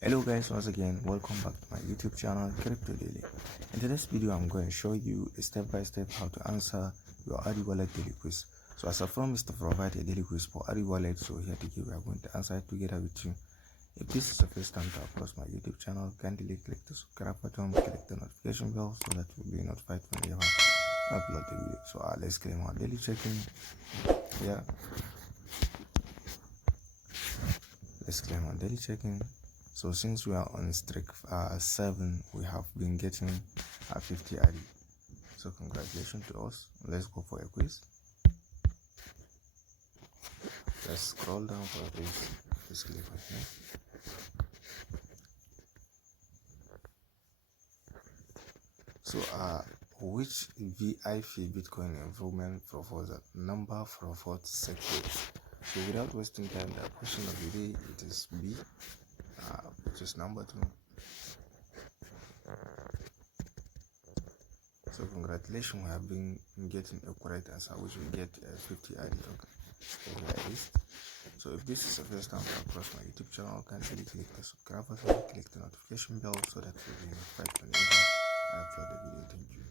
Hello guys, once again welcome back to my YouTube channel Crypto Daily. In today's video I'm going to show you a step-by-step how to answer your ARI wallet daily quiz. So as I promised to provide a daily quiz for ARI wallet, so here today we are going to answer it together with you. If this is the first time to approach my YouTube channel, kindly click the subscribe button, click the notification bell so that you'll be notified whenever I upload the video. So let's claim our daily check-in. Let's claim our daily check-in. So since we are on streak 7, we have been getting 50 ARI. So congratulations to us. Let's go for a quiz. Let's scroll down for a quiz. Just click on here. So which VIP Bitcoin improvement proposal number for 4th secret? So without wasting time, the question of the day, it is B, which is number 2. So congratulations, we have been getting a correct answer, which will get 50 ARI token. So if this is the first time to approach my YouTube channel, kindly click the subscribe button, click the notification bell so that you'll be notified whenever I upload a video. Thank you.